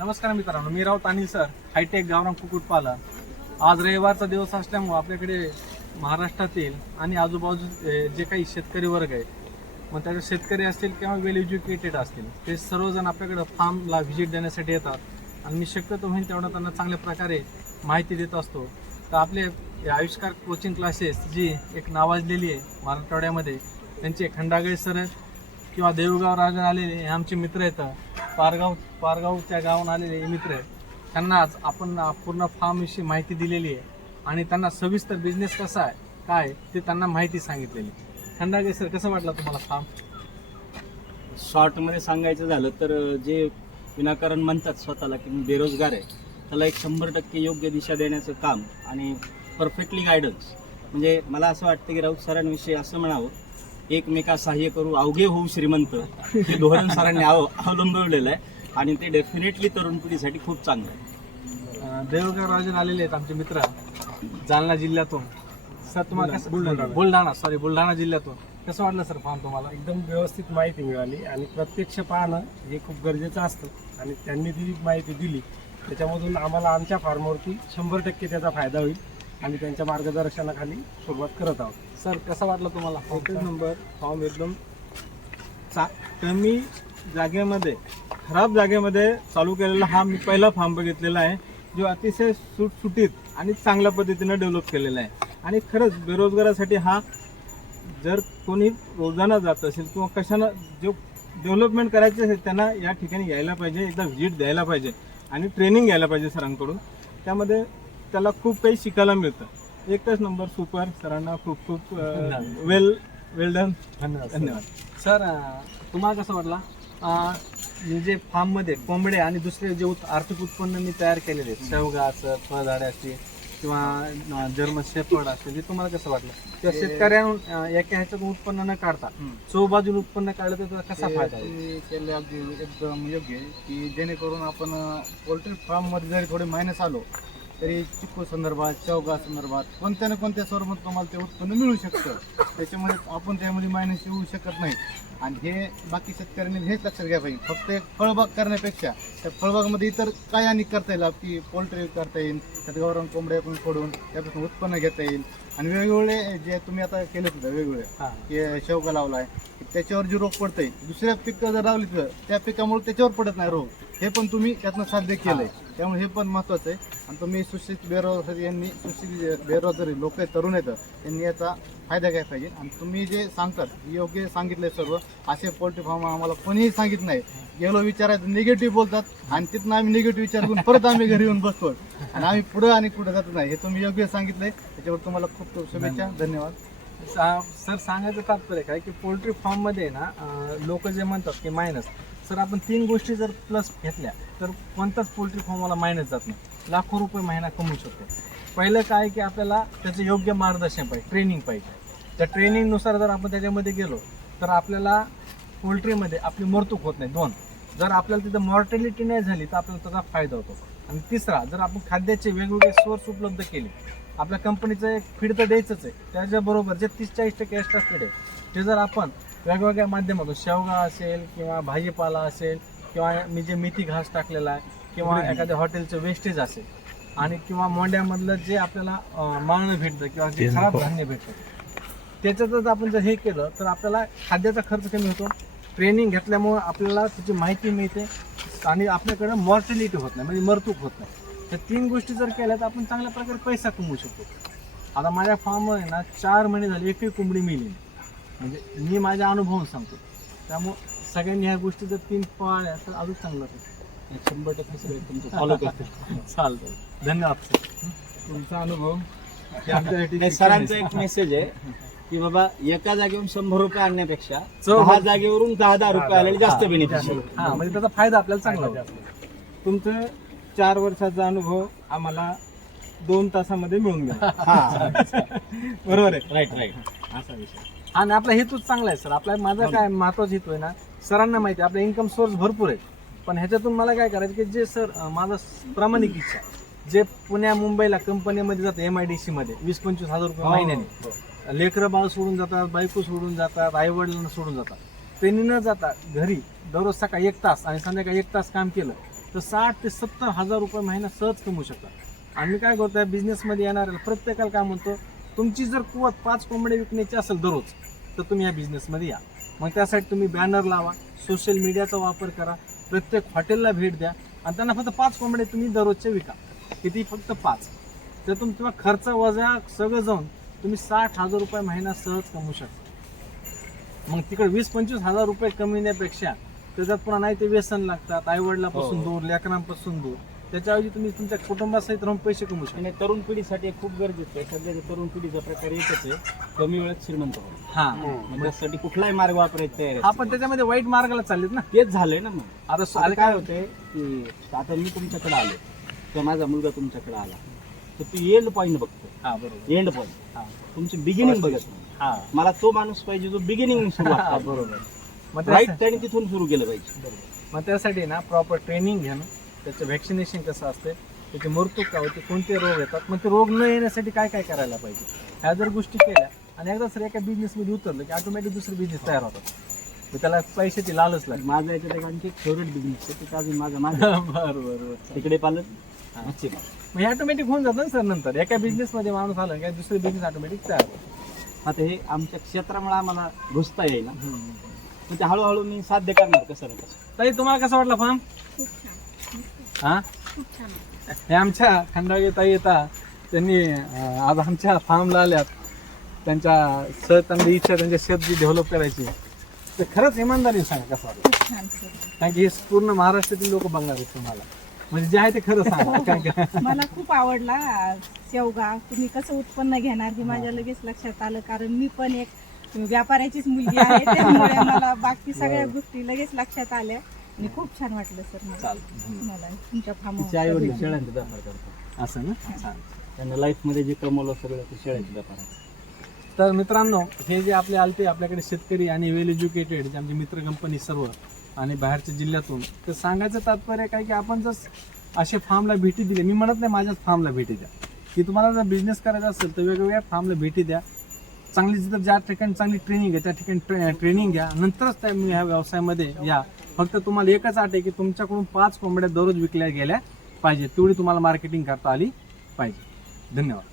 नमस्कार मित्रांनो, मी Raut Anil sir, hi tech गावरान कुक्कुटपालन. आज रविवारचा दिवस असल्यामुळे आपल्याकडे महाराष्ट्रातील आणि आजूबाजू जे काही शेतकरी वर्ग आहे, मग त्याचे शेतकरी असतील किंवा वेल एज्युकेटेड असतील, ते सर्वजण आपल्याकडे फार्मला व्हिजिट देण्यासाठी येतात आणि मी शक्यतो होईल तेवढा त्यांना चांगल्या प्रकारे माहिती देत असतो. तर आपले आविष्कार कोचिंग क्लासेस जी एक नावाजलेली आहे मराठवाड्यामध्ये, त्यांचे खंडागळे सर आहेत किंवा देऊळगाव राजन आलेले हे आमचे मित्र आहेत. पारगावच्या गावाहून आलेले मित्र आहेत. त्यांना आज आपण पूर्ण फार्मविषयी माहिती दिलेली आहे आणि त्यांना सविस्तर बिझनेस कसा आहे काय ते त्यांना माहिती सांगितलेली. खंडागळे सर, कसं वाटलं तुम्हाला फार्म? शॉर्टमध्ये सांगायचं झालं तर जे विनाकारण म्हणतात स्वतःला की मी बेरोजगार आहे, त्याला एक 100% योग्य दिशा देण्याचं काम आणि परफेक्टली गायडन्स. म्हणजे मला असं वाटतं की राऊत सरांविषयी असं म्हणावं, एकमेका सहाय्य करू अवघे होऊ श्रीमंत, हे धोरण सरांनी अवलंबवलेलं आहे आणि ते डेफिनेटली तरुण पिढीसाठी खूप चांगलं आहे. देऊळगाव राजन आलेले आहेत आमचे मित्र, जालना जिल्ह्यातून. सर तुम्हाला कसं बुलढाणा जिल्ह्यातून कसं वाटलं सर फार्म तुम्हाला? एकदम व्यवस्थित माहिती मिळाली आणि प्रत्यक्ष पाहणं हे खूप गरजेचं असतं आणि त्यांनी जी माहिती दिली त्याच्यामधून आम्हाला आमच्या फार्मवरती 100% त्याचा फायदा होईल आणि त्यांच्या मार्गदर्शनाखाली सुरुवात करत आहोत. सर कसं वाटलं तुम्हाला? एकच नंबर फॉर्म, एकदम कमी जागेमध्ये, खराब जागेमध्ये चालू केलेला हा मी पहिला फार्म बघितलेला आहे, जो अतिशय सुटसुटीत आणि चांगल्या पद्धतीने डेव्हलप केलेला आहे. आणि खरंच बेरोजगारासाठी हा, जर कोणी रोजाना जात असेल किंवा कशानं जो डेव्हलपमेंट करायचं असेल त्यांना या ठिकाणी यायला पाहिजे, एकदा व्हिजिट द्यायला पाहिजे आणि ट्रेनिंग घ्यायला पाहिजे सरांकडून. त्यामध्ये त्याला खूप काही शिकायला मिळतं. एकच नंबर, सुपर. सरांना खूप खूप वेल डन. धन्यवाद. सर तुम्हाला कसं वाटला? मी जे फार्ममध्ये कोंबडे आणि दुसरे जे आर्थिक उत्पन्न मी तयार केलेले आहेत, शेवगा असं, फळझाडे असतील किंवा जर्मन शेफर्ड असतील, ते तुम्हाला कसं वाटलं? किंवा शेतकऱ्यांना एका ह्याच्यातून उत्पन्न न काढता चौबाजून उत्पन्न काढलं तर त्याचा कसा फायदा आहे? केले अगदी एकदम योग्य आहे की जेणेकरून आपण पोल्ट्री फार्ममध्ये जरी थोडे मायनस आलो तरी चिक्कू संदर्भात, शेवगा संदर्भात कोणत्या ना कोणत्या स्वरूपात तुम्हाला ते उत्पन्न मिळू शकतं. त्याच्यामध्ये आपण त्यामध्ये मायनस येऊ शकत नाही. आणि हे बाकी शेतकऱ्यांनी हेच लक्षात घ्या पाहिजे, फक्त एक फळबाग करण्यापेक्षा त्या फळबागमध्ये इतर काय आणि करता येईल, की पोल्ट्री करता येईल, त्यात गावरान कोंबड्या आपण फोडून त्यापासून उत्पन्न घेता येईल. आणि वेगवेगळे जे तुम्ही आता केले सुद्धा वेगवेगळे की शेवगा लावला आहे, त्याच्यावर जे रोग पडतंय, दुसऱ्या पिकं जर लावली तर त्या पिकामुळे त्याच्यावर पडत नाही रोग, हे पण तुम्ही त्यातनं साध्य केलंय. त्यामुळे हे पण महत्त्वाचं आहे. आणि तुम्ही सुशिक्षित बेरोजगारी लोक तरुण आहेत, त्यांनी याचा फायदा घ्यायला पाहिजे. आणि तुम्ही जे सांगतात योग्य सांगितलंय सर्व. असे पोल्ट्री फार्म आम्हाला कोणीही सांगितलं नाही. गेलो विचारायचं, निगेटिव्ह बोलतात आणि तिथनं आम्ही निगेटिव्ह विचार करून परत आम्ही घरी येऊन बसतो आणि आम्ही पुढं आणि पुढे जात नाही. हे तुम्ही योग्य सांगितलंय, त्याच्यावर तुम्हाला खूप खूप शुभेच्छा. धन्यवाद. सर सांगायचं तात्पर्य काय की पोल्ट्री फार्ममध्ये ना लोक जे म्हणतात की मायनस, सर आपण 3 गोष्टी जर प्लस घेतल्या तर कोणताच पोल्ट्री फार्मला मायनस जात नाही. लाखो रुपये महिना कमवू शकतो. पहिलं काय की आपल्याला त्याचं योग्य मार्गदर्शन पाहिजे, ट्रेनिंग पाहिजे. त्या ट्रेनिंगनुसार जर आपण त्याच्यामध्ये गेलो तर आपल्याला पोल्ट्रीमध्ये आपली मरतूक होत नाही. 2, जर आपल्याला तिथं मॉर्टॅलिटी नाही झाली तर आपल्याला त्याचा फायदा होतो. आणि 3रा, जर आपण खाद्याचे वेगवेगळे सोर्स उपलब्ध केले, आपल्या कंपनीचं एक फीड तर द्यायचंच आहे, त्याच्याबरोबर जे 30-40% एक्स्ट्रा फीड आहे ते जर आपण वेगवेगळ्या माध्यमातून, शेवगा असेल किंवा भाजीपाला असेल किंवा मी जे मेथी घास टाकलेला आहे किंवा एखाद्या हॉटेलचं वेस्टेज असेल आणि किंवा मोंड्यामधलं जे आपल्याला मागणं भेटतं किंवा जे खराब धान्य भेटतं, त्याच्यातच आपण जर हे केलं तर आपल्याला खाद्याचा खर्च कमी होतो. ट्रेनिंग घेतल्यामुळं आपल्याला त्याची माहिती मिळते आणि आपल्याकडं मॉर्टॅलिटी होत नाही, म्हणजे मरतूक होत नाही. त्या 3 गोष्टी जर केल्या तर आपण चांगल्या प्रकारे पैसा कमवू शकतो. आता माझ्या फार्मवर ना 4 महिने झाले एकही कोंबडी मिळली, म्हणजे मी माझ्या अनुभवावरून सांगतो. त्यामुळं सगळ्यांनी ह्या गोष्टी जर 3 पाळल्या तर अजून चांगलं होतं. 100% सगळे तुमचं फॉलो करतील. चालतं. धन्यवाद सर. तुमचा अनुभव नाही, सरांचा एक मेसेज आहे की बाबा एका जागेवरून 100 रुपये आणण्यापेक्षा 10 जागेवरून 10 रुपये आलेले जास्त बेनिफिशियल. हां, म्हणजे त्याचा फायदा आपल्याला चांगला होतो. तुमचं 4 वर्षाचा अनुभव आम्हाला 2 तासामध्ये मिळून गेला. बरोबर आहे. राईट. असा विषय. आणि आपला हेतूच चांगला आहे सर. माझा काय महत्वाचा हेतू आहे ना, सरांना माहिती आहे आपला इन्कम सोर्स भरपूर आहे, पण ह्याच्यातून मला काय करायचं की जे सर माझं प्रामाणिक इच्छा, जे पुण्या मुंबईला कंपनीमध्ये जातं MIDC मध्ये 20-25 हजार रुपये महिन्याने, लेकरं बाळ सोडून जातात, बायको सोडून जातात, आई वडिलांना सोडून जातात, त्यांनी न जाता घरी दररोज सकाळी 1 तास आणि संध्याकाळी 1 तास काम केलं तर 60 ते 70,000 रुपये महिना सहज कमवू शकता. आम्ही काय करतो या बिझनेसमध्ये येणाऱ्याला प्रत्येकाला काय म्हणतो, तुमची जर कुवत 5 कोंबडे विकण्याची असेल दररोज तर तुम्ही या बिझनेसमध्ये या. मग त्यासाठी तुम्ही बॅनर लावा, सोशल मीडियाचा वापर करा, प्रत्येक हॉटेलला भेट द्या आणि त्यांना फक्त 5 कोंबडे तुम्ही दररोजचे विका. किती? फक्त 5. त्यातून तुम्हाला खर्च वजा सगळं जाऊन तुम्ही 60,000 रुपये महिना सहज कमवू शकता. मग तिकडे 20-25,000 रुपये कमविण्यापेक्षा त्याच्यात पुन्हा नाही ते व्यसन लागतात, आईवडिलापासून दूर, लेकरांपासून दूर, त्याच्याऐवजी तुम्ही तुमच्या कुटुंबासहित राहून पैसे कमवू शकता. आणि तरुण पिढीसाठी हे खूप गरजेचं आहे. सध्याच्या तरुण पिढीचा प्रकार एकच आहे, कमी वेळात श्रीमंत होणं. हा मग त्यासाठी कुठलाही मार्ग वापरायचा तयार आहे. हा, पण त्याच्यामध्ये वाईट मार्गाला चाललेत ना. तेच झालंय ना. मग आता आता काय होतंय की आता मी तुमच्याकडे आलो किंवा माझा मुलगा तुमच्याकडे आला तर तू एंड पॉईंट बघतो. हा बरोबर. एंड पॉईंट तुमची बिगिनिंग बघत नाही. हा मला तो माणूस पाहिजे जो बिगिनिंग हा, सुरुवात बरोबर. मग राईट त्यासाठी- त्याने तिथून सुरू केलं पाहिजे. मग त्यासाठी ना प्रॉपर ट्रेनिंग घेणं, त्याचं व्हॅक्सिनेशन कसं असते, त्याची मृत्यू काय होते, कोणते रोग येतात, मग ते रोग न येण्यासाठी काय काय करायला पाहिजे, ह्या जर गोष्टी केल्या आणि एकदा सर एका बिझनेसमध्ये उतरलं की ऑटोमॅटिक दुसरे बिझनेस तयार होतात. तर त्याला पैशाची लालच लागते. माझा याच्यात एक आणखी फेवरेट बिझनेस आहे तिथे अजून माझा बरं बरं. तिकडे पालन मच्छीमार. मग हे ऑटोमॅटिक होऊन जातं ना सर. नंतर एका बिझनेसमध्ये माणूस आला की दुसरे बिझनेस ऑटोमॅटिक तयार होतो. आता हे आमच्या क्षेत्रामुळे आम्हाला घुसता येईल ना, मग ते हळूहळू मी साध्य करणार कसं ना कसं. ताई तुम्हाला कसा वाटला फार्म? खूप छान, हा, खूप छान. हे आमच्या खंडाळे ताई येतात, त्यांनी आज आमच्या फार्मला आल्यात. त्यांच्या त्यांची इच्छा त्यांच्या शेत जी डेव्हलप करायची, तर खरंच इमानदारी सांगा कसं वाटलं. खूप छान सर. कारण की हे पूर्ण महाराष्ट्रातील लोक बघणार आहेत तुम्हाला, म्हणजे जे आहे ते खरं सांगा. काय काय मला खूप आवडला शेवगा. तुम्ही कसं उत्पन्न घेणार हे माझ्या लगेच लक्षात आलं, कारण मी पण एक व्यापाऱ्याचीच मुलगी आहे, त्यामुळे मला बाकी सगळ्या गोष्टी लगेच लक्षात आल्या आणि खूप छान वाटलं सर मला. मला तुमच्या तिचे आई वडील फार्म शेळ्यांचा व्यापार करतात. असं ना. छान. त्यांना लाईफमध्ये जे कमवलं सगळं ते शेळ्यांचा व्यापार आहे. तर मित्रांनो, हे जे आपले आलते आपल्याकडे शेतकरी आणि वेल एज्युकेटेड जे आमचे मित्र कंपनी सर्व आणि बाहेरच्या जिल्ह्यातून, तर सांगायचं तात्पर्य काय की आपण जर असे फार्मला भेटी दिली, मी म्हणत नाही माझ्याच फार्मला भेटी द्या, की तुम्हाला जर बिझनेस करायचा असेल तर वेगवेगळ्या फार्मला भेटी द्या. चांगली जिथं ज्या ठिकाणी चांगली ट्रेनिंग आहे त्या ठिकाणी ट्रेनिंग घ्या, नंतरच त्या ह्या व्यवसायामध्ये या. फक्त तुम्हाला एकच अट आहे की तुमच्याकडून 5 कोंबड्या दररोज विकल्या गेल्या पाहिजे, तेवढी तुम्हाला मार्केटिंग करता आली पाहिजे. धन्यवाद.